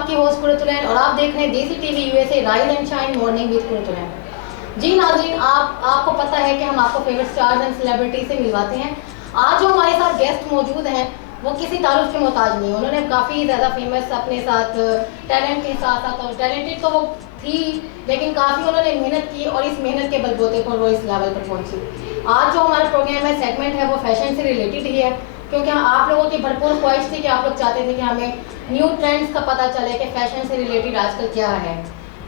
आपकी होस्ट कुरतुलैन और आप देख रहे हैं Desi TV USA rise and shine morning with Qurratulain. जी नाज़रीन, आपको पता है कि हम आपको फेवरेट स्टार्स एंड सेलिब्रिटी से मिलवाते हैं। आज जो हमारे साथ गेस्ट मौजूद हैं वो किसी तारुफ के मोहताज नहीं। उन्होंने काफ़ी ज़्यादा फेमस अपने साथ टैलेंट के साथ साथ, और टैलेंटेड तो वो थी लेकिन काफ़ी उन्होंने मेहनत की और इस मेहनत के बलबूते पर वो इस लेवल पर पहुंची। आज जो हमारा प्रोग्राम है, सेगमेंट है, वो फैशन से रिलेटेड ही है, क्योंकि आप लोगों की भरपूर ख्वाहिश थी कि आप लोग चाहते थे कि हमें न्यू ट्रेंड्स का पता चले कि फैशन से रिलेटेड आजकल क्या है।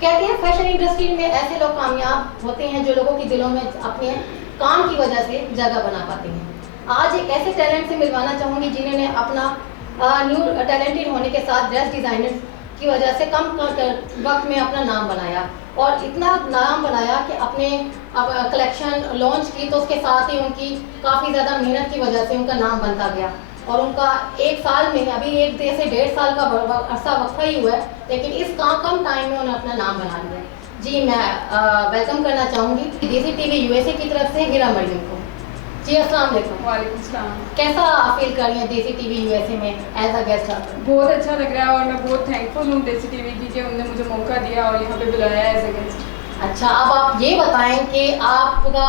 कहते हैं फैशन इंडस्ट्री में ऐसे लोग कामयाब होते हैं जो लोगों के दिलों में अपने काम की वजह से जगह बना पाते हैं। आज एक ऐसे टैलेंट से मिलवाना चाहूँगी जिन्होंने अपना न्यू टैलेंटेड होने के साथ ड्रेस डिज़ाइनर की वजह से कम वक्त में अपना नाम बनाया, और इतना नाम बनाया कि अपने कलेक्शन लॉन्च की तो उसके साथ ही उनकी काफ़ी ज़्यादा मेहनत की वजह से उनका नाम बनता गया। और उनका एक साल में, अभी 1 से 1.5 साल का अरसा वक्फा ही हुआ है, लेकिन इस कम टाइम में उन्होंने अपना नाम बना लिया। जी, मैं वेलकम करना चाहूँगी देसी टीवी यूएसए की तरफ से हिरा मरियम को। जी, अस्सलाम वालेकुम। वालेकुम सलाम। कैसा फील कर रही हैं देसी टीवी यूएसए में एज अ गेस्ट आकर? बहुत अच्छा लग रहा है और मैं बहुत थैंकफुल हूँ देसी टीवी की कि उन्होंने मुझे मौका दिया और यहाँ पे बुलाया एज अ गेस्ट। अच्छा, अब आप ये बताएं कि आपका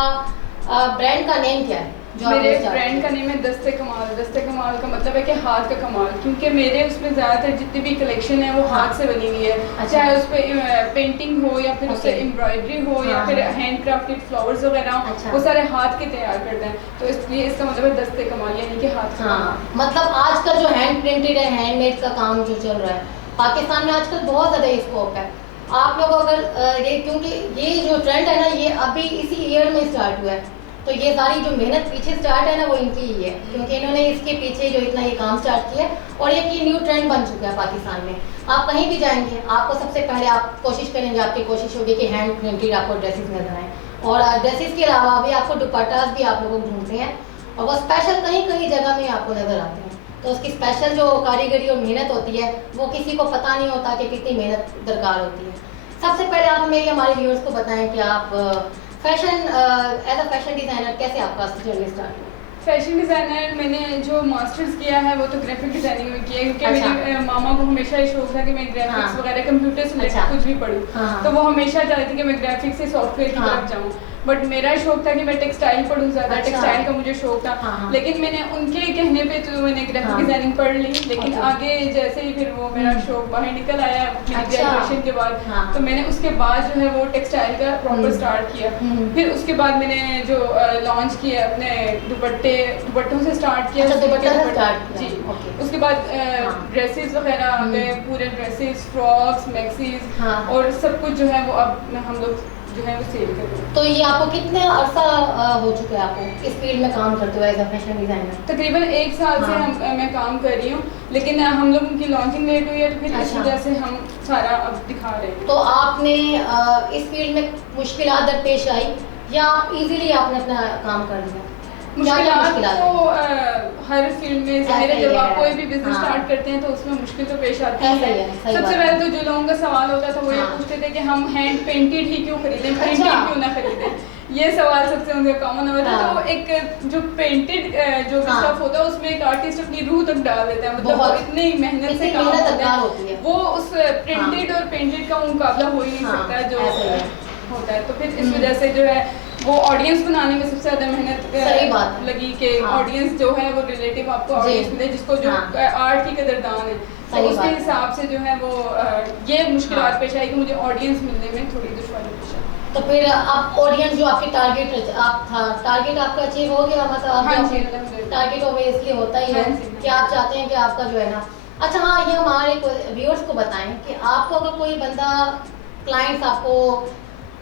ब्रांड का नेम क्या है? मेरे ब्रांड का नेम है दस्ते कमाल। दस्ते कमाल का मतलब है कि हाथ का कमाल, क्योंकि मेरे उसमें ज़्यादातर जितनी भी कलेक्शन है वो हाथ से बनी हुई है। अच्छा। चाहे उस पर पेंटिंग हो या फिर उससे एम्ब्रॉयडरी हो या फिर हैंड क्राफ्टेड फ्लावर्स वगैरह, अच्छा। वो सारे हाथ के तैयार करते हैं, तो इसलिए इसका मतलब है दस्ते कमाल, यानी कि हाथ का। हाँ, मतलब आजकल जो हैंड प्रिंटेड है, हैंडमेड का काम जो चल रहा है पाकिस्तान में आजकल बहुत ज़्यादा स्कोप है। आप लोग अगर ये, क्योंकि ये जो ट्रेंड है ना, ये अभी इसी ईयर में स्टार्ट हुआ है, तो ये सारी जो मेहनत पीछे स्टार्ट है ना वो इनकी ही है, क्योंकि इन्होंने इसके पीछे जो इतना ये काम स्टार्ट किया और ये न्यू ट्रेंड बन चुका है पाकिस्तान में। आप कहीं भी जाएंगे आपको सबसे पहले आप कोशिश करेंगे, आपकी कोशिश होगी कि हैंड प्रिंटेड आपको ड्रेसेस नजर आएँ, और ड्रेसेस के अलावा भी आपको दुपट्टास भी आप लोग ढूंढते हैं और वो स्पेशल कहीं कहीं जगह में आपको नजर आते हैं। तो उसकी स्पेशल जो कारीगरी और मेहनत होती है वो किसी को पता नहीं होता कि कितनी मेहनत दरकार होती है। सबसे पहले आप हमें हमारे व्यूअर्स को बताएं कि आप fashion as a fashion designer कैसे आपका जर्नी स्टार्ट हुआ? फैशन डिज़ाइनर मैंने जो मास्टर्स किया है वो तो ग्राफिक डिज़ाइनिंग में किया है, क्योंकि अच्छा। मेरे मामा को हमेशा ये शौक था कि मैं ग्राफिक्स हाँ। वगैरह कंप्यूटर से रिलेटेड अच्छा। कुछ भी पढ़ूँ। हाँ। तो वो हमेशा चाहती थी कि मैं ग्राफिक्स से सॉफ्टवेयर की हाँ। तरफ जाऊँ, बट मेरा शौक था कि मैं टेक्सटाइल पढ़ूँ ज़्यादा। अच्छा। टेक्सटाइल का मुझे शौक था। हाँ। लेकिन मैंने उनके कहने पे तो मैंने ग्राफिक हाँ। डिज़ाइनिंग पढ़ ली, लेकिन अच्छा। आगे जैसे ही फिर वो मेरा शौक बाहर निकल आया मेरी अच्छा। ग्रेजुएशन के बाद, हाँ। तो मैंने उसके बाद जो है वो टेक्सटाइल का प्रॉपर स्टार्ट किया। फिर उसके बाद मैंने जो लॉन्च किया अपने दुपट्टों से स्टार्ट किया। अच्छा, दुपट्टा से स्टार्ट किया। जी। ओके। उसके बाद ड्रेसेस वगैरह आ गए, पूरे ड्रेसेस, फ्रॉक्स, मैक्सीज, हाँ। और सब कुछ जो है वो अब हम लोग जो है वो सेल कर रहे हैं। तो ये आपको कितने अरसा हो चुका है आपको इस फील्ड में काम करते हुए एज अ फैशन डिज़ाइनर? तकरीबन 1 साल से हाँ। मैं काम कर रही हूँ, लेकिन हम लोगों की लॉन्चिंग लेट हुई है, तो फिर इस अच्छा। वजह से हम सारा अब दिखा रहे हैं। तो आपने इस फील्ड में मुश्किलात दरपेश आई या आप इजीली आपने अपना काम कर लिया? मुश्किलात तो हर फील्ड में ज़ाहिर है, जब आप कोई भी बिजनेस हाँ। स्टार्ट करते हैं तो उसमें मुश्किल तो पेश आती ऐसा है। ही है, सही सबसे बात पहले है। तो जो लोगों का सवाल होता था वो ये हाँ। पूछते थे कि हम हैंड पेंटेड ही क्यों खरीदें, प्रिंटेड अच्छा। क्यों ना खरीदें। ये सवाल सबसे उनका कॉमन होता है। हाँ। तो एक जो पेंटेड जो हाँ। स्टफ होता है उसमें एक आर्टिस्ट अपनी रूह तक डाल देता है, मतलब वो बहुत। इतनी मेहनत से इतनी काम मेहनत होता दरकार है, होती है। वो उस प्रिंटेड और पेंटेड का मुकाबला हो ही नहीं हाँ, सकता जो ऐसा ही है। होता है। तो फिर इस वजह से जो है वो ऑडियंस बनाने में सबसे ज़्यादा मेहनत सही बात है। लगी कि हाँ। ऑडियंस जो है वो रिलेटिव आपको जी। ऑडियंस मिले जिसको जो हाँ। आर्ट की कदरदान है। तो सही उसके बात है। हिसाब से जो है वो ये मुश्किलात हाँ। पेश आई कि मुझे ऑडियंस मिलने में थोड़ी दुश्वारी पेश आई। तो फिर आप ऑडियंस जो आपकी टारगेट आपका अचीव हो गया, मतलब हाँ जी, टारगेट ऑब्वियसली होता ही है हाँ जी। कि आप चाहते हैं कि आपका जो है ना। अच्छा हाँ, ये हमारे व्यूअर्स को बताएं कि आपको अगर कोई बंदा क्लाइंट्स आपको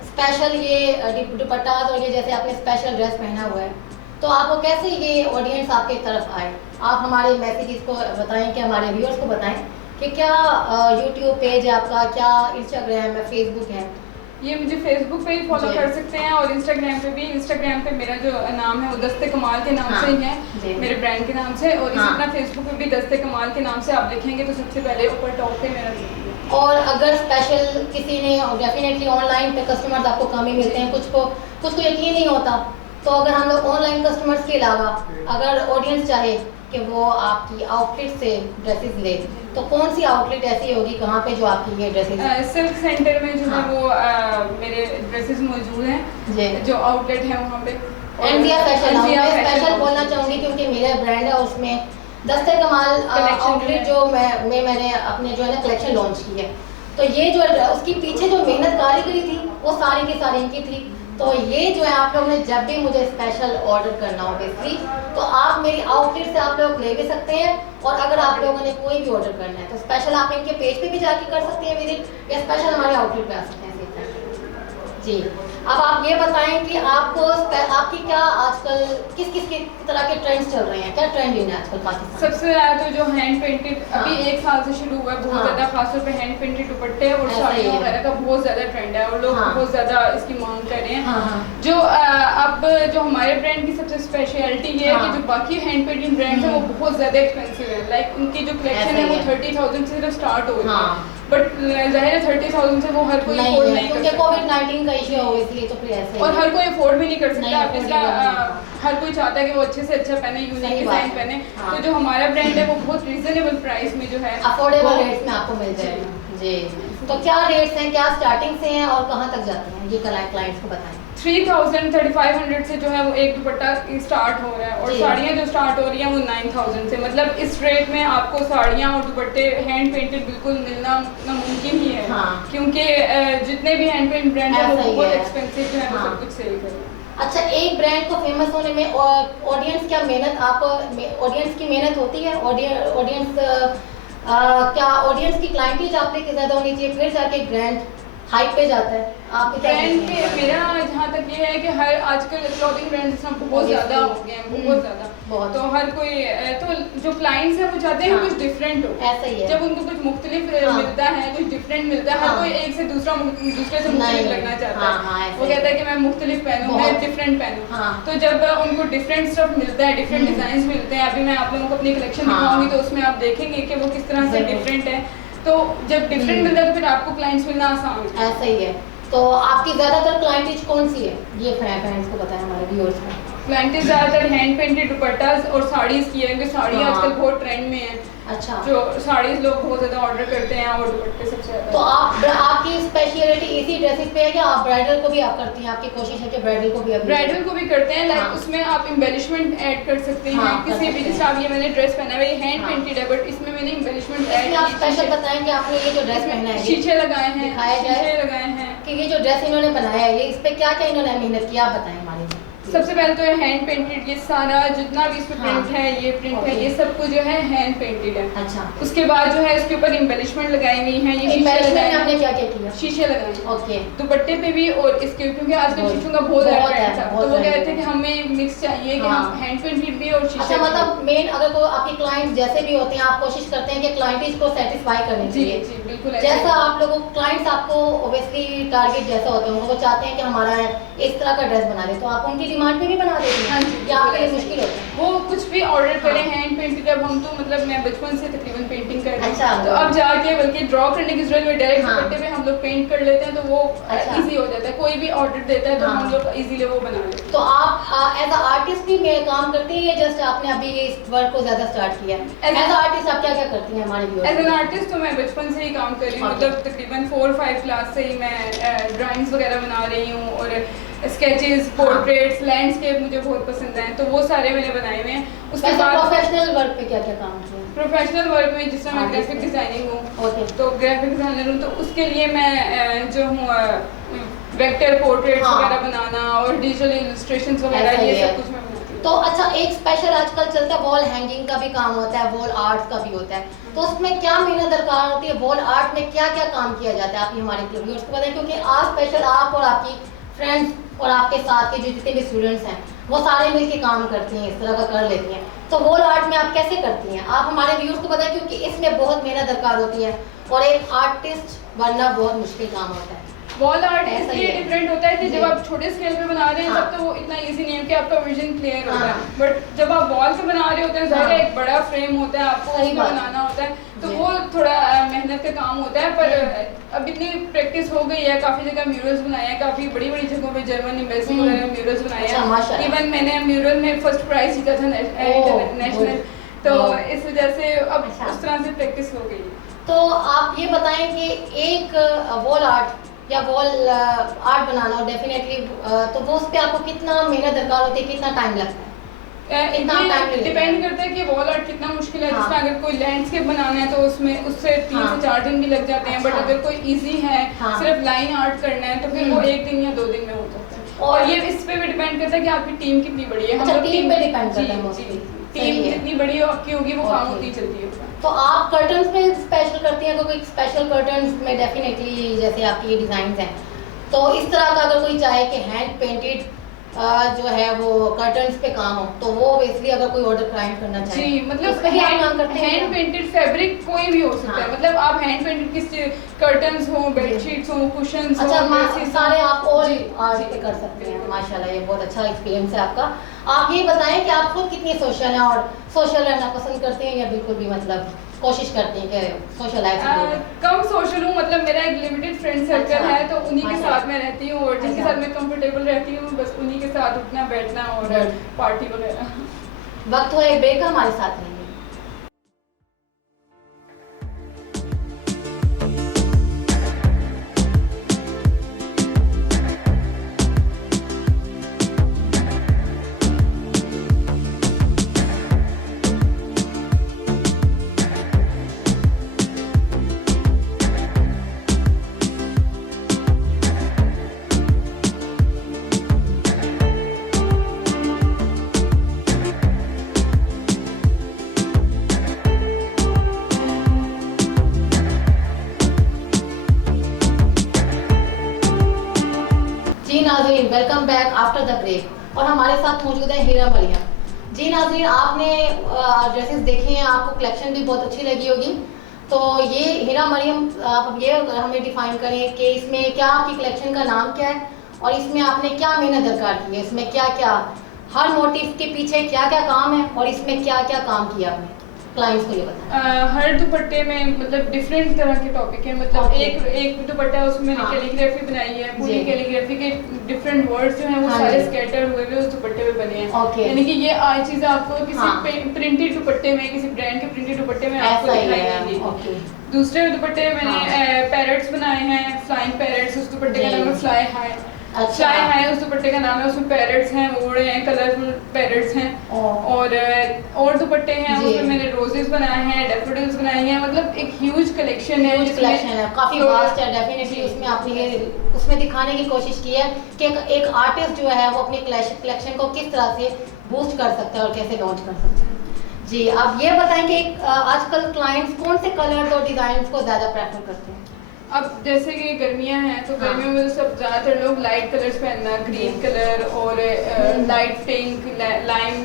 स्पेशल ये दुपट्टा और ये जैसे आपने स्पेशल ड्रेस पहना हुआ है, तो आपको कैसे ये ऑडियंस आपके तरफ आए? आप हमारे मैसेजेस को बताएं कि हमारे व्यूअर्स को बताएं कि क्या यूट्यूब पेज है आपका, क्या इंस्टाग्राम है, फेसबुक है? ये मुझे फेसबुक पे ही फॉलो जी। कर सकते हैं और इंस्टाग्राम पे भी। इंस्टाग्राम पे मेरा जो नाम है वो दस्ते कमाल के नाम हाँ। से ही जी। है, मेरे ब्रांड के नाम से। और इसी हाँ। तरह फेसबुक पे भी दस्ते कमाल के नाम से आप देखेंगे तो सबसे पहले ऊपर टॉप पे मेरा नाम है। और अगर स्पेशल किसी ने, डेफिनेटली ऑनलाइन पे कस्टमर्स आपको कम ही मिलते हैं, कुछ को यकीन नहीं होता, तो अगर हम लोग ऑनलाइन कस्टमर्स के अलावा अगर ऑडियंस चाहे कि वो आपकी आउटलेट से ड्रेसेस ले, तो कौन सी आउटलेट ऐसी होगी कहाँ पे जो आपकी ये ड्रेसेस? सिल्क सेंटर में जो है हाँ। वो मेरे ड्रेसेस मौजूद हैं जी। जो आउटलेट है वहाँ पे। इंडिया फैशन हाउस, इंडिया मैं फैशन स्पेशल हाउस। बोलना चाहूँगी क्योंकि मेरा ब्रांड है, उसमें दस्ते कमाल Collection आउटलेट जो जो मैंने अपने जो है ना कलेक्शन लॉन्च की है। तो ये जो उसकी पीछे जो मेहनत कारीगरी थी वो सारी की सारी इनकी थी। तो ये जो है आप लोगों ने जब भी मुझे स्पेशल ऑर्डर करना हो बेसिकली, तो आप मेरी आउटलेट से आप लोग ले भी सकते हैं, और अगर आप लोगों ने कोई भी ऑर्डर करना है तो स्पेशल आप इनके पेज पे भी जाके कर सकते हैं विजिट, या स्पेशल हमारे आउटलेट पे आ सकते हैं। जी, अब आप ये बताएं कि आपको आपकी क्या आजकल किस तरह के ट्रेंड्स चल रहे हैं, क्या ट्रेंड है आजकल पाकिस्तान? सबसे ज़्यादा तो जो हैंड पेंटेड हाँ। अभी 1 साल से शुरू हुआ है बहुत हाँ। ज़्यादा, खासतौर पे हैंड पेंटेड दुपट्टे और ऐसा ही साड़ियों है। वगैरह का बहुत ज़्यादा ट्रेंड है और लोग हाँ। बहुत ज़्यादा इसकी मांग कर रहे हैं। हाँ हाँ जो अब जो हमारे ब्रांड की सबसे स्पेशलिटी ये है हाँ। कि जो बाकी हैंड पेंटेड ब्रांड्स हैं वो बहुत ज़्यादा एक्सपेंसिव है। लाइक उनकी जो कलेक्शन है ऐसा वो ही है। 30,000 से सिर्फ स्टार्ट हो रही है, हाँ। बट जाहिर है 30,000 से वो हर कोई नहीं अफोर्ड है नहीं कर क्योंकि सकता कोविड-19 का इशू हो, इसलिए तो फिर ऐसे ही और है। हर कोई अफोर्ड भी नहीं कर नहीं, सकता। अब afford इसका ही नहीं कर हर कोई चाहता है कि वो अच्छे से अच्छा पहने, सही यूनिक बात डिजाइन है। पहने। हाँ। तो जो हमारा ब्रांड है वो बहुत रीजनेबल प्राइस में जो है अफोर्डेबल वो- रेट्स में आपको मिल जाएगा। जी, तो क्या रेट्स हैं, क्या स्टार्टिंग से हैं और कहाँ तक जाते हैं, ये क्लाइंट्स को बताएं। 3,000 3,500 से जो है वो एक दुपट्टा स्टार्ट हो रहा है और जी। साड़ियाँ जो स्टार्ट हो रही हैं वो 9,000 से। मतलब इस रेट में आपको साड़ियाँ और दुपट्टे हैंड पेंटेड बिल्कुल मिलना नामुमकिन ही है। हाँ। क्योंकि जितने भी हैंड पेंट ब्रांड है वो ऐसा ही बहुत है। एक्सपेंसिव जो है वो हाँ। सब कुछ सेल कर रहे हैं। अच्छा, एक ब्रांड को फेमस होने में ऑडियंस क्या मेहनत, आप ऑडियंस की मेहनत होती है, ऑडियंस क्या ऑडियंस की क्लाइंटेज आप पे ज़्यादा होनी चाहिए फिर जाके ब्रांड हाइप पे जाता है? आप ब्रांड के मेरा जहाँ तक ये है कि हर आजकल क्लॉथिंग ब्रांड इसमें बहुत ज़्यादा हो गए हैं, बहुत ज़्यादा। बहुत। तो हर कोई तो जो क्लाइंट्स हैं वो चाहते हैं हाँ। कुछ डिफरेंट हो। ऐसा ही है। जब उनको कुछ मुख्तलिफ हाँ। मिलता है, कुछ डिफरेंट मिलता है, हाँ। हर कोई एक से दूसरे से नहीं, मुख्तलिफ लगना चाहता हाँ, है। हाँ, ऐसा वो ही कहता है कि मैं मुख्तलिफ पहनूं, मैं बहुत। डिफरेंट पहनूं। हाँ। तो जब उनको डिफरेंट स्टफ मिलता है, डिफरेंट डिजाइन मिलते हैं, अभी मैं आप लोगों को अपनी कलेक्शन हाँ। दिखाऊंगी तो उसमें आप देखेंगे कि वो किस तरह से जरूर। डिफरेंट है। तो जब डिफरेंट मिलता है तो फिर आपको क्लाइंट्स मिलना आसान है। ऐसा ही है। तो आपकी ज़्यादातर क्लाइंटेज कौन सी है, ये फ्रेंड्स को बताएं हमारे व्यूअर्स को। क्लाइंटेज ज़्यादातर हैंड पेंटेड दुपट्टास और साड़ीज़ की है क्योंकि साड़ी हाँ। आजकल बहुत ट्रेंड में है। अच्छा, जो साड़ीज़ लोग बहुत ज़्यादा ऑर्डर करते हैं और दुपट्टे सबसे तो ज़्यादा। आपकी स्पेशलिटी इसी ड्रेसेस पे है कि आप ब्राइडल को भी आप करती हैं? आपकी कोशिश है कि ब्राइडल को भी ब्राइडल को भी करते हैं, लाइक हाँ। उसमें आप एम्बेलिशमेंट ऐड कर सकते हैं। हाँ, कर किसी भी सकते जैसे हैं। आप ये मैंने ड्रेस पहना है ये हैंड हाँ। पेंटेड है बट इसमें मैंने एम्बेलिशमेंट इसमें आप स्पेशल बताएं कि आपने ये जो ड्रेस पहना है, शीशे लगाए हैं, दिखाया जाए। शीशे लगाए हैं। कि ये जो ड्रेस इन्होंने बनाया है, ये इस पे क्या क्या इन्होंने मेहनत किया, आप बताएं हमारे लिए। सबसे पहले तो हैंड पेंटेड, ये सारा जितना भी इसमें हाँ। प्रिंट है, ये प्रिंट है, ओके। ये सब कुछ जो है हैंड पेंटेड है। अच्छा, उसके बाद जो है इसके ऊपर एम्बेलिशमेंट लगाई हुई है, ये शीशे एम्बेलिशमेंट लगाए में आपने हैं, क्या क्या किया? शीशे लगाए हैं। ओके, दुपट्टे पे भी और इसके क्योंकि आजकल बहुत- शीशों का बहुत ज़्यादा बहुत ट्रेंड है, था बहुत तो वो trend कहते थे है। कि हमें मिक्स चाहिए कि हाँ। हम हैंड पेंटेड भी और शीशे अच्छा, भी। मतलब मेन अगर को आपकी क्लाइंट जैसे भी होते हैं आप कोशिश करते हैं कि क्लाइंटेज को सेटिस्फाई करनी जी चाहिए। जी बिल्कुल ऐसे। जैसा आप लोगों क्लाइंट्स आपको ओबियसली टारगेट जैसा होते हैं, वो चाहते हैं कि हमारा इस तरह का ड्रेस बना दे, तो आप उनकी डिमांड पे भी बना देते हैं? हाँ जी, या आपके लिए बिल्कुल मुश्किल होता है? वो कुछ भी ऑर्डर करें हाँ। हैंड पेंटेड, जब हम तो मतलब मैं बचपन से तकरीबन पेंटिंग कर रही अच्छा। हूँ तो अब जाके बल्कि ड्रॉ करने की जरूरत नहीं, डायरेक्ट हाँ। दुपट्टे पे हम लोग पेंट कर लेते हैं तो वो अच्छा। इजी हो जाता है। कोई भी ऑर्डर देता है तो हाँ। हम लोग इजीली वो बना लेते हैं। तो आप एज अ आर्टिस्ट भी में काम करती हैं या जस्ट आपने अभी इस वर्क को ज्यादा स्टार्ट किया है? As as a- a artist आप क्या क्या करती हैं हमारे व्यूअर्स एज एन को? आर्टिस्ट तो मैं बचपन से ही काम कर रही हूँ। Okay. मतलब तकरीबन 4-5 क्लास से ही मैं ड्राइंग्स वगैरह बना रही हूँ और स्केचेस, पोर्ट्रेट्स, लैंडस्केप मुझे बहुत पसंद हैं तो वो सारे मैंने बनाए हुए हैं। उसके वैसे बाद प्रोफेशनल वर्क पे क्या क्या काम किया है? प्रोफेशनल वर्क में जिस तरह मैं आर्टिस्ट ग्राफिक में। डिजाइनिंग हूँ ओके, तो ग्राफिक डिजाइनर हूँ तो उसके लिए मैं जो हूँ वेक्टर पोर्ट्रेट्स हाँ। वगैरह बनाना और डिजिटल इलस्ट्रेशंस ऐसा वगैरह ही ये है। सब कुछ मैं बनाती हूँ। तो अच्छा, एक स्पेशल आजकल चलता है वॉल हैंगिंग का भी काम होता है, वॉल आर्ट का भी होता है, तो उसमें क्या मेहनत दरकार होती है? वॉल आर्ट में क्या क्या काम किया जाता है? आप ये हमारे व्यूअर्स को बताएं, क्योंकि आज स्पेशल आप और आपकी फ्रेंड्स और आपके साथ के जो जितने भी स्टूडेंट्स हैं वो सारे मिलके काम करती हैं, इस तरह का कर लेती हैं। तो वॉल आर्ट में आप कैसे करती हैं? आप हमारे व्यूअर्स को बताएं, क्योंकि इसमें बहुत मेहनत दरकार होती है और एक आर्टिस्ट बनना बहुत मुश्किल काम होता है। वॉल आर्ट ऐसा ही इसलिए है। डिफरेंट होता है कि जी। जब आप छोटे स्केल पे बना रहे हैं हाँ। तब तो वो इतना इजी नहीं है कि आपका विजन क्लियर होता हाँ। है, बट जब आप वॉल पे बना रहे होते हैं जाहिर है हाँ। एक बड़ा फ्रेम होता है, आपको सही उसमें बात। बनाना होता है तो जी। वो थोड़ा मेहनत का काम होता है। पर अब इतनी प्रैक्टिस हो गई है, काफ़ी जगह म्यूरल्स बनाए हैं, काफ़ी बड़ी बड़ी जगहों पे जर्मन एम्बेसी वगैरह म्यूरल्स बनाए अच्छा, हैं। माशाल्लाह। इवन मैंने म्यूरल में फर्स्ट प्राइज जीता था ओह, नेशनल तो हाँ। इस वजह से अब अच्छा। उस तरह से प्रैक्टिस हो गई। तो आप ये बताएं कि एक वॉल आर्ट या वॉल आर्ट बनाना हो डेफिनेटली, तो वो उस पे आपको कितना मेहनत दरकार होती है, कितना टाइम लगता है? कितना टाइम ये लेता डिपेंड है? करता है कि वॉल आर्ट कितना मुश्किल है। हाँ। जिसमें अगर कोई लैंडस्केप बनाना है तो उसमें उससे 3 हाँ। से 4 दिन भी लग जाते हैं। बट अच्छा। अगर कोई इजी है, हाँ। सिर्फ लाइन आर्ट करना है, तो फिर वो हम्म। 1 दिन या 2 दिन में हो जाता है। और और ये इस पे भी डिपेंड करता है कि आपकी टीम कितनी बड़ी है। अच्छा, लोग टीम पे डिपेंड जी, करता है जी, मोस्टली। टीम सही है। जितनी बड़ी हो आपकी होगी वो काम ओके। उतनी जल्दी होगा। तो आप कर्टन्स पे स्पेशल करती हैं, क्योंकि स्पेशल कर्टन्स में डेफिनेटली जैसे आपकी ये डिज़ाइन हैं, तो इस तरह का अगर कोई चाहे कि हैंड पेंटेड जो है वो कर्टन्स पे काम हो, तो वो बेसिकली अगर कोई ऑर्डर क्लाइंट करना चाहे, जी, मतलब उस पे भी आप काम करते हैं हैंड क्या? पेंटेड फैब्रिक कोई भी हो सकता है। हाँ। मतलब आप हैंड पेंटेड किस कर्टन्स हो, बेडशीट्स हो, कुशन्स हो, अच्छा, ड्रेसेस हो, सारे आप ऑल जी, आर्ट जी, पे कर सकते हैं। बिल्कुल। माशाल्लाह, ये बहुत अच्छा एक्सपीरियंस है आपका। आप ये बताएं कि आप खुद कितनी सोशल हैं और सोशल रहना पसंद करते हैं या बिल्कुल भी मतलब कोशिश करते हैं कि सोशल लाइफ? कम सोशल हूँ। मतलब मेरा एक लिमिटेड फ्रेंड सर्कल अच्छा। है, तो उन्हीं के अच्छा। साथ मैं रहती हूँ और जिनके अच्छा। साथ मैं कंफर्टेबल रहती हूँ, बस उन्हीं के साथ उठना बैठना और Good. पार्टी वगैरह। वक्त हुआ एक ब्रेक का, हमारे साथ रहिए। जी नाज़रीन, welcome back after the break. और हमारे साथ मौजूद है हीरा मरियम। जी नाज़रीन, आपने ड्रेसेस देखे हैं, आपको कलेक्शन भी बहुत अच्छी लगी होगी। तो ये हीरा मरियम, आप ये हमें डिफाइन करें कि इसमें क्या आपकी कलेक्शन का नाम क्या है और इसमें आपने क्या मेहनत दरकार की है, इसमें क्या क्या, हर मोटिव के पीछे क्या क्या काम है और इसमें क्या क्या काम किया आपने, क्लाइंट्स को ये बताएं। हर दुपट्टे में मतलब डिफरेंट तरह के टॉपिक है। मतलब Okay. एक दुपट्टा है, उसमें मैंने हाँ। कैलीग्राफी बनाई है। पूरी जी। कैलीग्राफी के डिफरेंट वर्ड्स जो हैं वो हाँ सारे जी। स्कैटर हुए हुए उस दुपट्टे में बने हैं। Okay. यानी कि ये आज चीज़ आपको किसी हाँ। प्रिंटेड दुपट्टे में, किसी ब्रांड के प्रिंटेड दुपट्टे में आपको ऐसा ही दिखाई है। देंगी। ओके। दूसरे दुपट्टे में मैंने पैरेट्स बनाए हैं, फ्लाइंग पैरेट्स। उस दुपट्टे का जी। नाम है फ्लाई हाई। अच्छा। फ्लाई हाई उस दुपट्टे का नाम है। उसमें पैरेट्स हैं, उड़े हैं, कलरफुल पैरेट्स हैं। और दुपट्टे हैं, जी। उसमें मैंने रोजेस बनाए हैं, डैफोडिल्स बनाई हैं। मतलब एक ह्यूज कलेक्शन है। ह्यूज कलेक्शन है, काफी वास्ट है डेफिनेटली। जी। उसमें आपने ये उसमें दिखाने की कोशिश की है कि एक आर्टिस्ट जो है वो अपनी कलेक्शन को किस तरह से बूस्ट कर सकता है और कैसे लॉन्च कर सकता है। जी, आप ये बताएं कि आजकल क्लाइंट्स कौन से कलर्स और डिजाइन को ज्यादा प्रेफर करते हैं? अब जैसे कि गर्मियां हैं, तो गर्मियों में तो सब ज़्यादातर लोग लाइट कलर्स पहनना, ग्रीन कलर और लाइट पिंक, लाइम,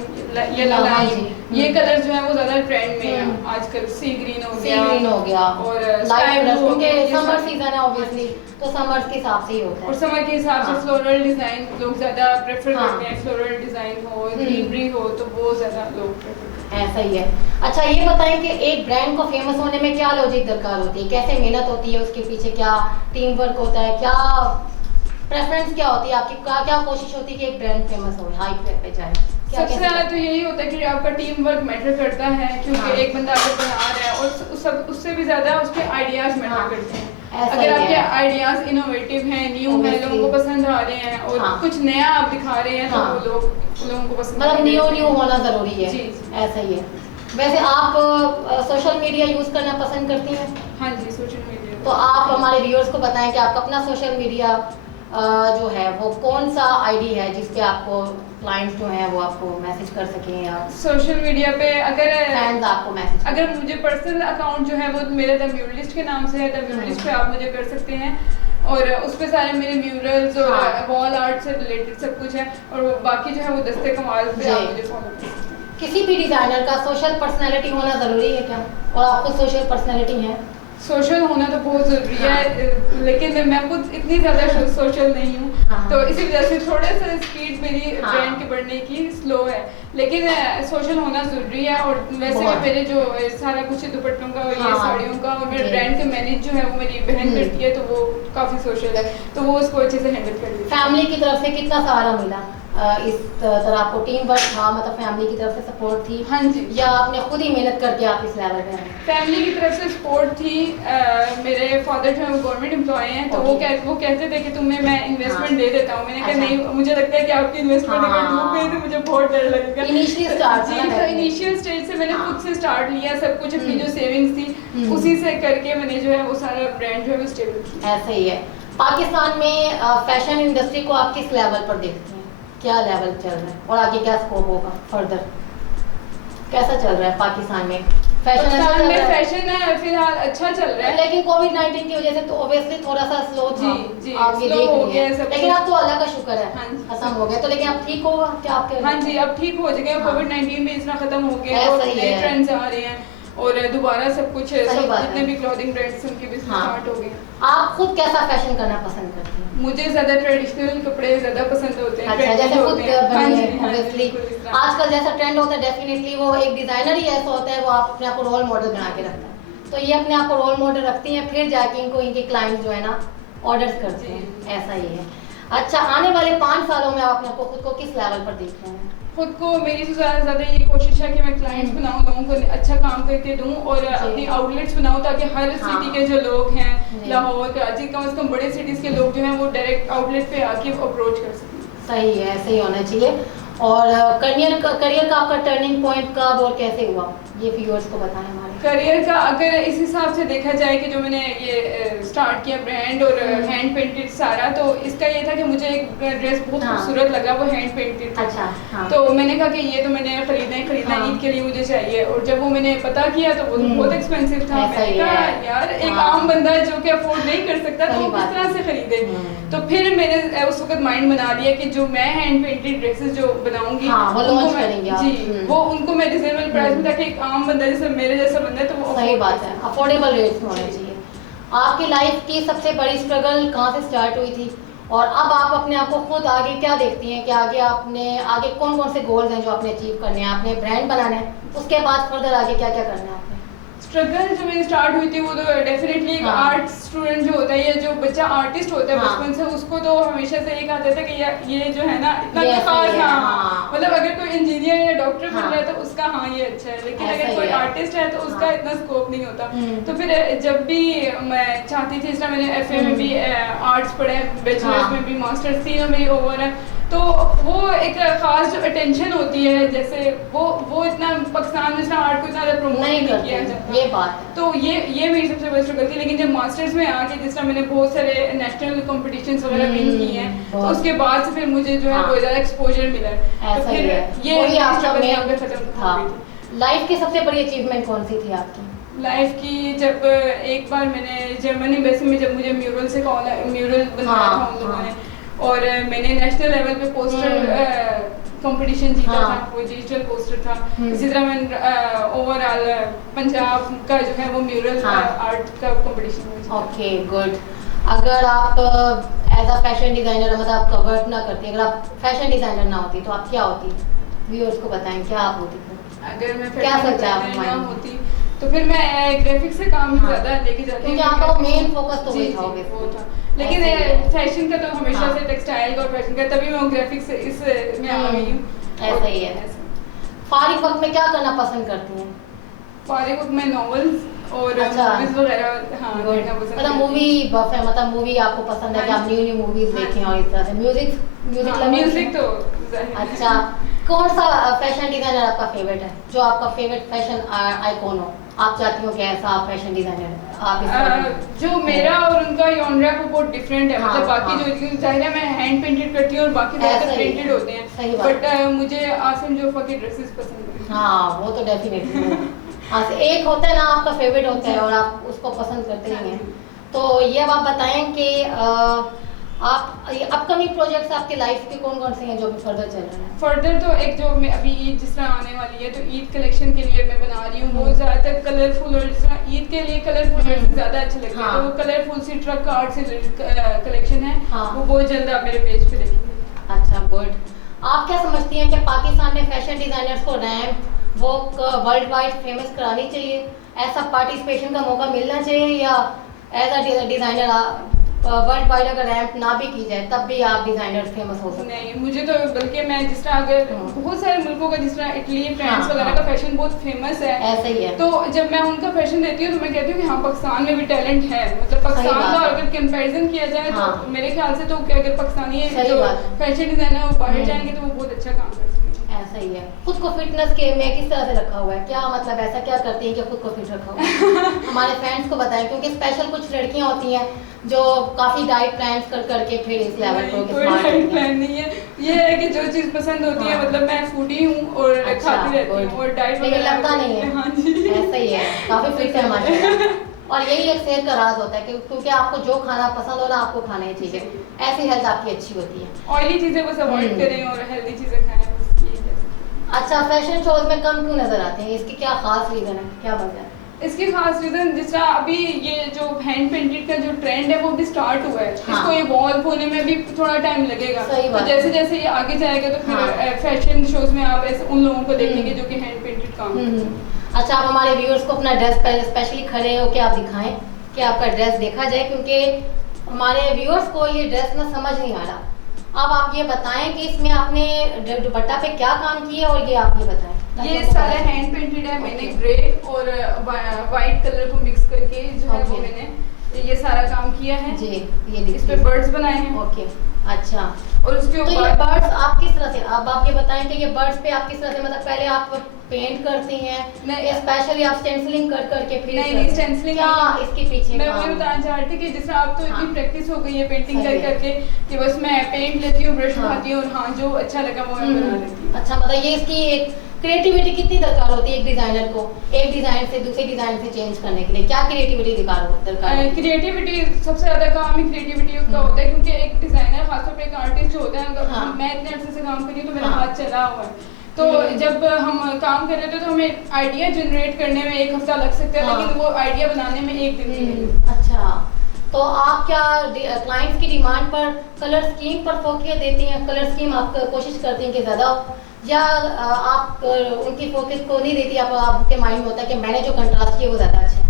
येलो हाँ लाइम, जी। ये कलर जो है वो ज़्यादा ट्रेंड में है आजकल। सी ग्रीन हो सी गया, ग्रीन हो गया और लाइट स्काई कलर, ब्लू हो क्योंकि गया। ये समर सब- सीजन है ऑब्वियसली, तो समर्स के हिसाब से ही होता और है। समर के हिसाब से हाँ। फ्लोरल डिज़ाइन लोग ज़्यादा प्रेफर हाँ। करते हैं। फ्लोरल डिज़ाइन हो, ग्रीनरी हो, तो वो ज़्यादा लोग प्रेफर करते हैं। ऐसा ही है। अच्छा, ये बताएं कि एक ब्रांड को फेमस होने में क्या लॉजिक दरकार होती है, कैसे मेहनत होती है उसके पीछे, क्या टीम वर्क होता है, क्या प्रेफरेंस क्या होती है आपकी, क्या क्या कोशिश होती है कि एक ब्रांड फेमस हो, हाइप पे जाए? क्या सबसे कैसे ज़्यादा करते तो यही होता है कि आपका टीम वर्क मैटर करता है। क्योंकि हाँ। एक बंदा अगर बना रहा है और उससे भी ज़्यादा उसके आइडियाज़ मैटर हाँ। करते हैं। ऐसा अगर ही आपके है। आइडियाज़ इनोवेटिव हैं, न्यू हैं, Obviously। लोगों को पसंद आ रहे हैं और हाँ। कुछ नया आप दिखा रहे हैं, तो हाँ। वो लोगों को पसंद मतलब आएगा। न्यू होना ज़रूरी है। जी। ऐसा ही है। वैसे आप सोशल मीडिया यूज़ करना पसंद करती हैं? हाँ जी, सोशल मीडिया। तो आप हमारे व्यूअर्स को बताएं कि आपका अपना सोशल मीडिया जो है वो कौन सा आईडी है जिसपे आपको क्लाइंट्स जो हैं वो आपको मैसेज कर सकें या सोशल मीडिया पे फैंस आपको मैसेज कर अगर मुझे पर्सनल अकाउंट जो है वो मेरे द म्यूरलिस्ट के नाम से है। द म्यूरलिस्ट पे आप मुझे कर सकते हैं और उस पे सारे मेरे म्यूरल्स और हाँ। वॉल आर्ट से रिलेटेड सब कुछ है। और बाकी जो है वो दस्ते कमाल पे जी। आप मुझे फॉलो कर सकते हैं। किसी भी डिज़ाइनर का सोशल पर्सनैलिटी होना ज़रूरी है क्या, और आपको सोशल पर्सनैलिटी है? सोशल होना तो बहुत ज़रूरी है, लेकिन मैं खुद इतनी ज़्यादा सोशल नहीं हूँ। हाँ। तो इसी वजह से थोड़ा सा स्पीड मेरी हाँ। ब्रांड के बढ़ने की स्लो है, लेकिन सोशल होना ज़रूरी है। और वैसे भी बहुत। मेरे जो सारा कुछ दुपट्टों का और ये हाँ। साड़ियों का और मेरे जी। ब्रांड के मैनेज जो है वो मेरी बहन करती है, तो वो काफ़ी सोशल है, तो वो उसको अच्छे से हैंडल कर लेती है। फैमिली की तरफ से कितना सहारा मिला इस तरह आपको टीम वर्क था, मतलब फैमिली की तरफ से सपोर्ट थी? हाँ जी। या आपने खुद ही मेहनत करके आप इस लेवल पे आए? फैमिली की तरफ से सपोर्ट थी। मेरे फादर जो है वो गवर्नमेंट एम्प्लॉय हैं, तो वो कहते थे कि तुम्हें मैं इन्वेस्टमेंट दे देता हूँ। मैंने कहा नहीं, मुझे लगता है कि आपकी इन्वेस्टमेंट अगर डूब गई तो मुझे बहुत डर लगेगा। इनिशियल स्टेज से मैंने खुद से स्टार्ट लिया, सब कुछ अपनी जो सेविंग्स थी उसी से करके मैंने जो है वो सारा ब्रांड जो है वो स्टेबल किया। ऐसा ही है। पाकिस्तान में फैशन इंडस्ट्री को आप किस लेवल पर देखते हैं? क्या लेवल चल रहा है और आगे क्या स्कोप होगा फर्दर? कैसा चल रहा है पाकिस्तान में पाकिस्तान में फैशन फिलहाल अच्छा चल रहा है, लेकिन कोविड-19 की वजह से तो ऑब्वियसली थोड़ा सा स्लो था। जी आप ये देख रही हैं, लेकिन अब तो अल्लाह का शुक्र है खत्म हो गया। तो लेकिन अब ठीक होगा क्या आपके? हाँ जी, अब ठीक हो जाएगा। कोविड-19 भी इतना खत्म हो गया और नए ट्रेंड्स आ रहे हैं और दोबारा सब कुछ जितने भी क्लोथिंग ब्रांड्स उनके बिजनेस स्टार्ट हो गए। आप खुद कैसा फैशन करना पसंद करती हैं? मुझे ज्यादा ट्रेडिशनल कपड़े ज्यादा पसंद होते हैं। अच्छा, जैसे खुद ऑब्वियसली आजकल जैसा ट्रेंड होता है, डेफिनेटली वो एक डिजाइनर ही ऐसा होता है, वो आप अपने आप को रोल मॉडल बना के रखता है। तो ये अपने आप को रोल मॉडल रखती हैं, फिर जाके इनको इनके क्लाइंट जो है ना ऑर्डर्स करते हैं, ऐसा ही है। अच्छा, आने वाले 5 सालों में आप अपने को खुद को किस लेवल पर देख रहे हैं? खुद को मेरी से ज़्यादा ये कोशिश है कि मैं क्लाइंट्स बनाऊं, लोगों को अच्छा काम करके दूं और अपनी आउटलेट्स बनाऊं ताकि हर सिटी के जो लोग हैं, लाहौर कराची, कम से कम बड़े सिटीज़ के लोग जो हैं वो डायरेक्ट आउटलेट पे आके अप्रोच कर सकें। सही है, ऐसे ही होना चाहिए। और करियर का आपका टर्निंग पॉइंट कब और कैसे हुआ, ये व्यूअर्स को बताएं हमारे। करियर का अगर इस हिसाब से देखा जाए कि जो मैंने ये स्टार्ट किया ब्रांड और हैंड पेंटेड सारा, तो इसका ये था कि मुझे एक ड्रेस बहुत खूबसूरत लगा, वो हैंड पेंटेड था। अच्छा, तो मैंने कहा कि ये तो मैंने खरीदना ईद के लिए मुझे चाहिए। और जब वो मैंने पता किया तो वो बहुत एक्सपेंसिव था। मैंने कहा यार एक आम बंदा है जो कि अफोर्ड नहीं कर सकता तो वो किस तरह से खरीदे। तो फिर मैंने उस वक्त माइंड बना लिया कि जो मैं हैंड पेंटेड ड्रेसेस जो बनाऊंगी वो उनको मैं रिजनेबल प्राइस में, ताकि एक आम बंदा जैसे मेरे जैसा बंदा है तो वो सही बात है, अफोर्डेबल रेट्स में होने चाहिए। आपकी लाइफ की सबसे बड़ी स्ट्रगल कहाँ से स्टार्ट हुई थी और अब आप अपने आप को खुद आगे क्या देखती हैं कि आगे कौन कौन से गोल्स हैं जो आपने अचीव करने हैं? आपने ब्रांड बनाना है, उसके बाद फर्दर आगे क्या क्या करना है आपने? स्ट्रगल जो मेरी स्टार्ट हुई थी वो तो डेफिनेटली एक आर्ट स्टूडेंट जो होता है या जो बच्चा आर्टिस्ट होता है बचपन से, उसको तो हमेशा से एक आता था कि ये जो है ना इतना खास, मतलब अगर कोई इंजीनियर या डॉक्टर बन रहा है तो उसका ये अच्छा है, लेकिन अगर कोई आर्टिस्ट है तो उसका इतना स्कोप नहीं होता। तो फिर जब भी मैं चाहती थी, इस तरह मैंने FA में भी आर्ट्स पढ़े, बैचलर्स में भी, मास्टर्स, तीनों मेरी ओवर है, तो वो एक खास जो अटेंशन होती है, जैसे वो इतना पाकिस्तान में आर्ट को इतना प्रमोट नहीं किया जाता, ये बात है। तो ये मेरी सबसे बड़ी स्ट्रगल थी। लेकिन जब मास्टर्स में आके जिस तरह मैंने बहुत सारे नेशनल कॉम्पिटिशन्स वगैरह विन किए हैं, तो उसके बाद से फिर मुझे जो है बहुत ज़्यादा एक्सपोजर मिला है। तो फिर ये आपका खत्म था। लाइफ की सबसे बड़ी अचीवमेंट कौन सी थी आपकी? लाइफ की जब एक बार मैंने जर्मन एम्बेसी में जब मुझे म्यूरल से म्यूरल बनवाया था उन लोगों ने, और मैंने नेशनल लेवल पे पोस्टर कंपटीशन जीता था, वो डिजिटल पोस्टर था। इसी तरह मैं ओवरऑल पंजाब का जो है वो म्यूरल आर्ट का कंपटीशन। Okay, good. अगर आप एज अ फैशन डिजाइनर, मतलब आप का वर्क ना करती, अगर आप फैशन डिजाइनर ना होती तो आप क्या होती? व्यूअर्स को बताएं क्या आप होती? अगर मैं फैशन डिजाइनर ना होती तो फिर मैं ग्राफिक्स से काम ज़्यादा लेके जाती, क्योंकि आपका मेन फोकस तो वही था। लेकिन फैशन का तो हमेशा से टेक्सटाइल का और फैशन का, तभी मैं ग्राफिक्स इस में आ गई हूँ। ऐसा ही है। फारिग वक्त में क्या करना पसंद करती हैं? फारिग वक्त में नॉवेल्स और मूवीज वगैरह देखना पसंद। मतलब मूवी बफ है, मतलब मूवी आपको पसंद है कि आप न्यू मूवीज देखें और इस तरह से। म्यूजिक तो अच्छा। कौन सा फैशन डिजाइनर आपका फेवरेट है, जो आपका फेवरेट फैशन आइकॉन हो? आप चाहती हो कि ऐसा आप फैशन डिजाइनर आप जो मेरा और उनका जॉनरा वो बहुत डिफरेंट है। मतलब बाकी जो जाहिर है मैं हैंड पेंटेड करती हूँ और बाकी ज़्यादातर प्रिंटेड होते हैं, बट मुझे आसिम जोफा की ड्रेसेस पसंद है। हाँ, वो तो डेफिनेटली एक होता है ना आपका फेवरेट होता है और आप उसको पसंद करते ही हैं। तो ये अब आप बताएं कि आप अपकमिंग प्रोजेक्ट्स आपके लाइफ के कौन कौन से हैं जो भी फर्दर चल रहे हैं? फर्दर तो एक जो मैं अभी ईद जिस तरह आने वाली है, तो ईद कलेक्शन के लिए मैं बना रही हूँ वो ज़्यादातर कलरफुल, और जिस तरह ईद के लिए कलरफुल ड्रेसेस ज़्यादा अच्छे लगते हैं, तो वो कलरफुल सी ट्रक आर्ट से कलेक्शन है, वो बहुत जल्द आप मेरे पेज पे देखेंगे। अच्छा, गुड। आप क्या समझती हैं कि पाकिस्तान में फैशन डिज़ाइनर्स को ramp walk world wide famous करानी चाहिए? ऐसा पार्टिसिपेशन का मौका मिलना चाहिए या as a designer world wide अगर रैंप ना भी की जाए तब भी आप डिजाइनर फेमस हो सकते हैं। नहीं, मुझे तो बल्कि मैं जिस तरह अगर बहुत सारे मुल्कों का जिस तरह इटली फ्रांस वगैरह का फैशन बहुत फेमस है, ऐसा ही है। तो जब मैं उनका फैशन देती हूँ तो मैं कहती हूँ कि हाँ पाकिस्तान में भी टैलेंट है, मतलब पाकिस्तान का अगर कंपैरिजन किया जाए तो मेरे ख्याल से तो अगर पाकिस्तानी जो फैशन डिजाइनर वो बाहर जाएंगे तो वो बहुत अच्छा काम कर सकते हैं। ऐसा ही है। खुद को फिटनेस के में किस तरह से रखा हुआ है, क्या मतलब ऐसा क्या करती हैं कि खुद को फिट रखा हुआ है? हमारे फ्रेंड्स को बताएं, क्योंकि स्पेशल कुछ लड़कियां होती हैं जो काफी डाइट प्लान कर करके फिर इस लेवल को कोई डाइट प्लान नहीं है, ये है कि जो चीज पसंद होती है, मतलब मैं फूडी हूँ और खाती रहती हूँ और डाइट वगैरह लगता नहीं है। हाँ जी, ऐसा ही है, काफी फिट है माशाल्लाह। और यही एक सेहत का राज होता है कि क्योंकि आपको जो खाना पसंद हो ना आपको खाना ही चाहिए, ऐसी हेल्थ आपकी अच्छी होती है। ऑयली चीजें बस अवॉइड करें और हेल्दी चीजें खाएं, बस यही कह सकते हैं। अच्छा, फैशन शोज में कम क्यों नजर आते हैं, इसकी क्या खास रीजन है, क्या वजह है? इसके खास रीजन जिस तरह अभी ये जो हैंड पेंटेड का जो ट्रेंड है वो भी स्टार्ट हुआ है, इसको इवॉल्व होने में भी थोड़ा टाइम लगेगा। तो जैसे जैसे ये आगे जाएगा तो फिर फैशन शोज में आप ऐसे उन लोगों को देखेंगे जो कि हैंड पेंटेड काम करते हैं। अच्छा, आप हमारे व्यूअर्स को अपना ड्रेस पहले स्पेशली खड़े होकर आप दिखाएं कि आपका ड्रेस देखा जाए, क्योंकि हमारे व्यूअर्स को ये ड्रेस ना समझ नहीं आ रहा। अब आप ये बताएं कि इसमें आपने दुपट्टा पे क्या काम किया और ये आप ये बताएं। ये सारा हैंड पेंटेड है, मैंने ग्रे और वाइट कलर को मिक्स करके जो है वो मैंने ये सारा काम किया है जी। ये इस पे बर्ड्स बनाए हैं। ओके, अच्छा। और उसके ऊपर तो ये बर्ड्स आप किस तरह से, अब आप ये बताएं कि ये बर्ड्स पे आप किस तरह से, मतलब पहले आप पेंट करती हैं या स्पेशली आप स्टेंसिलिंग कर करके फिर? नहीं, स्टेंसिलिंग क्या इसके पीछे मैं वही बताना चाह रही थी कि जैसे आप तो इतनी प्रैक्टिस हो गई है पेंटिंग कर करके कि बस मैं पेंट लेती हूँ, ब्रश उठाती हूँ और हाँ जो अच्छा लगा वो मैं बना लेती हूँ। अच्छा, मतलब ये इसकी एक क्रिएटिविटी कितनी दरकार होती है एक डिजाइनर को, एक डिजाइन से दूसरे डिजाइन से चेंज करने के लिए क्या क्रिएटिविटी दरकार है? क्रिएटिविटी सबसे ज्यादा काम ही क्रिएटिविटी का होता है, क्योंकि एक डिजाइनर खासतौर पे एक आर्टिस्ट जो होता है, मैं इतने अर्से से काम कर रही हूँ तो मेरा हाथ चला हुआ है, तो जब हम काम कर रहे थे तो हमें आइडिया जनरेट करने में 1 हफ्ता लग सकता है, लेकिन वो आइडिया बनाने में 1 दिन। अच्छा, तो आप क्या क्लाइंट्स की डिमांड पर कलर स्कीम पर फोकस देती हैं? कलर स्कीम आप कोशिश करती हैं कि ज़्यादा, या आप उनकी फोकस को नहीं देती, आपके माइंड में होता है कि मैंने जो कंट्रास्ट किया वो ज़्यादा अच्छा है?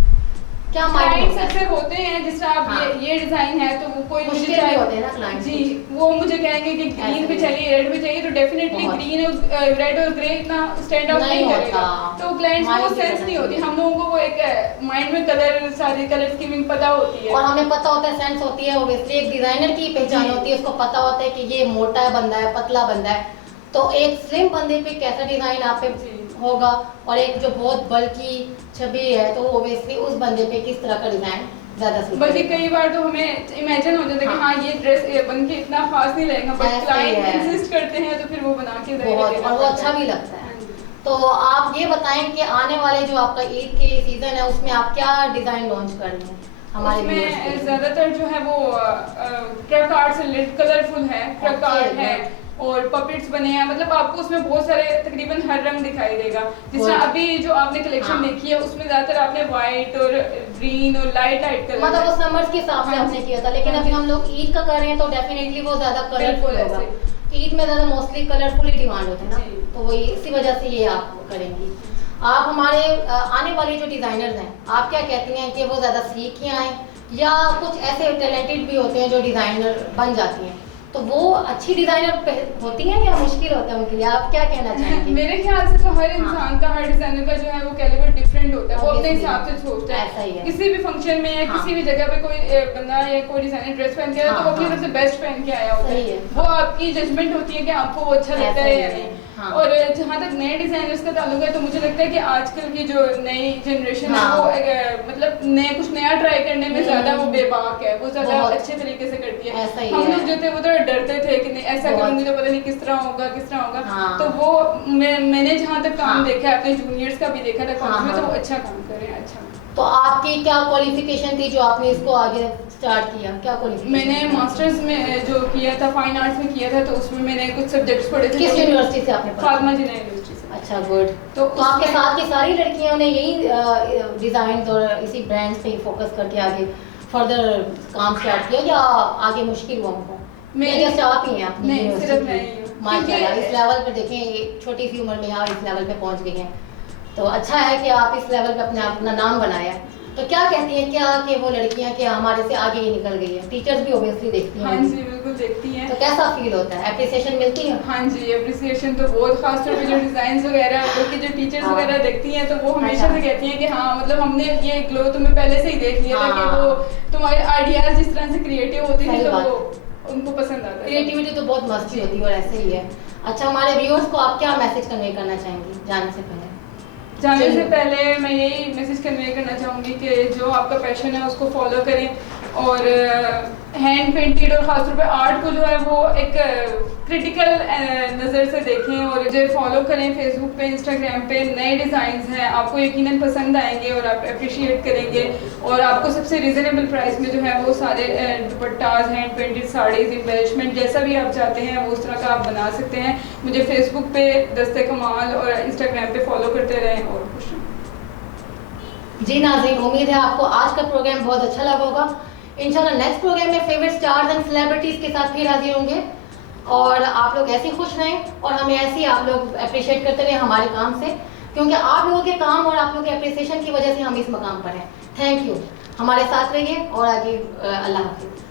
क्या क्लाइंट्स अक्सर होते हैं जिस तरह आप ये डिजाइन है तो वो कोई मुझे चाहिए होते हैं ना क्लाइंट्स जी, वो मुझे कहेंगे कि ग्रीन पे चाहिए, रेड पे चाहिए, तो डेफिनेटली ग्रीन और रेड और ग्रे इतना स्टैंड आउट नहीं करेगा, तो क्लाइंट्स को सेंस नहीं होती। हम लोगों को वो एक माइंड में कलर सारी कलर स्कीमिंग पता होती है और हमें पता होता है, सेंस होती है, ओब्वियसली एक डिजाइनर की पहचान होती है, उसको पता होता है कि ये मोटा है बंदा है, पतला बंदा है, तो एक स्लिम बंदे पे कैसा डिजाइन आप पे होगा और एक जो बहुत बल्कि छवि है तो ओब्वियसली उस बंदे पे किस तरह का डिजाइन ज्यादा सूट बल्कि कई बार तो हमें इमेजिन हो जाता है कि हाँ ये ड्रेस बन के इतना खास नहीं लगेगा, बट क्लाइंट इंसिस्ट करते हैं तो फिर वो बना के बहुत, और वो अच्छा भी लगता है। तो आप ये बताएं कि आने वाले जो आपका ईद के सीजन है उसमें आप क्या डिजाइन लॉन्च कर रहे हैं? हमारे में ज्यादातर जो है वो ट्रक आर्ट से लिट कलरफुल है, ट्रक आर्ट है और पपेट्स बने हैं, मतलब आपको उसमें बहुत सारे तकरीबन हर रंग दिखाई देगा। जिस तरह अभी जो आपने कलेक्शन देखी है उसमें ज्यादातर आपने व्हाइट और ग्रीन और लाइट कलर, मतलब वो समर्स के हिसाब से आपने किया था, लेकिन अभी हम लोग ईद का कर रहे हैं तो डेफिनेटली वो ज्यादा कलरफुल होगा। ईद में ज्यादा मोस्टली कलरफुल ही डिमांड होती है ना, तो वही इसी वजह से ये आप करेंगी। आप हमारे आने वाले जो डिजाइनर्स हैं आप क्या कहती हैं कि वो ज्यादा सीख के आए या कुछ ऐसे टैलेंटेड भी होते हैं जो डिजाइनर बन जाती हैं, तो वो अच्छी डिजाइनर होती हैं या मुश्किल होता है उनके लिए? आप क्या कहना चाहेंगे? मेरे ख्याल से तो हर इंसान का, हर डिजाइनर का जो है वो कैलिबर डिफरेंट होता है, वो अपने हिसाब से सोचता है। ऐसा ही है। किसी भी फंक्शन में या किसी भी जगह पे कोई बंदा या कोई डिजाइनर ड्रेस पहन के आया तो वो अपनी तरफ से बेस्ट पहन के आया होता है, वो आपकी जजमेंट होती है कि आपको वो अच्छा लगता है या नहीं। और जहाँ तक नए डिजाइनर्स का ताल्लुक है तो मुझे लगता है कि आजकल की जो नई जनरेशन है वो मतलब कुछ नया ट्राई करने में ज्यादा वो बेबाक है, वो ज्यादा अच्छे तरीके से करती है। हम लोग जो थे वो थोड़ा डरते थे कि नहीं ऐसा करूंगी तो पता नहीं किस तरह होगा, तो वो मैंने जहाँ तक काम देखा है अपने जूनियर्स का भी देखा था कॉलेज में, तो वो अच्छा काम कर रहे हैं। अच्छा, तो आपकी क्या क्वालिफिकेशन थी जो आपने इसको आगे स्टार्ट किया? क्या क्वालिफिकेशन? मैंने मास्टर्स में जो किया था फाइन आर्ट्स में किया था, तो उसमें मैंने कुछ सब्जेक्ट्स पढ़े थे। किस यूनिवर्सिटी से आपने पढ़ा? फातिमा जिन्ना यूनिवर्सिटी से। अच्छा, गुड। तो आपके साथ की सारी लड़कियों ने यही डिजाइन और इसी ब्रांड्स पे फोकस करके आगे फर्दर काम स्टार्ट किया या आगे मुश्किल हुआ उनको? मैं जस्ट आप ही हैं अपनी यूनिवर्सिटी माशाल्लाह, इस लेवल पे देखें, छोटी सी उम्र में आप इस लेवल पे पहुंच गई हैं, तो अच्छा है कि आप इस लेवल पे अपना नाम बनाया। तो क्या कहती हैं क्या कि वो लड़कियां कि हमारे से आगे ही निकल गई है? टीचर्स भी ऑब्वियसली देखती हैं। हाँ जी बिल्कुल देखती हैं। तो कैसा फील होता है, अप्रिसिएशन मिलती है? हाँ जी अप्रिसिएशन तो बहुत, खास तौर पे जो डिजाइन वगैरह बल्कि जो टीचर्स हाँ। वगैरह देखती हैं तो वो हमेशा अच्छा। से कहती हैं कि हाँ मतलब हमने ये ग्लो तुम्हें पहले से ही देख लिया था कि हाँ। वो तुम्हारे आइडियाज जिस तरह से क्रिएटिव होती थी सही तो बात। वो उनको पसंद आता है। क्रिएटिविटी तो बहुत मस्ती होती है और ऐसे ही है। अच्छा, हमारे व्यूअर्स को आप क्या मैसेज कन्वे करना चाहेंगी जाने से पहले? जाने से पहले मैं यही मैसेज कन्वे करना चाहूँगी कि जो आपका पैशन है उसको फॉलो करें और हैंड पेंटेड और ख़ासतौर पे आर्ट को जो है वो एक क्रिटिकल नज़र से देखें और जो फॉलो करें। फेसबुक पे इंस्टाग्राम पे नए डिज़ाइंस हैं, आपको यकीनन पसंद आएंगे और आप अप्रिशिएट करेंगे और आपको सबसे रिजनेबल प्राइस में जो है वो सारे dupattas, hand painted saris, embellishment जैसा भी आप चाहते हैं वो उस तरह का आप बना सकते हैं। मुझे फेसबुक पे दस्ते कमाल और इंस्टाग्राम पे फॉलो करते रहें और खुश रहें। जी नाज़रीन, उम्मीद है आपको आज का प्रोग्राम बहुत अच्छा लगा होगा। इंशाल्लाह नेक्स्ट प्रोग्राम में फेवरेट स्टार्स एंड सेलिब्रिटीज के साथ फिर हाजिर होंगे और आप लोग ऐसे ही खुश रहें और हमें ऐसे ही आप लोग अप्रिशिएट करते रहें हमारे काम से, क्योंकि आप लोगों के काम और आप लोगों के अप्रिसिएशन की वजह से हम इस मकाम पर हैं। थैंक यू, हमारे साथ रहिए और आगे अल्लाह हाफिज़।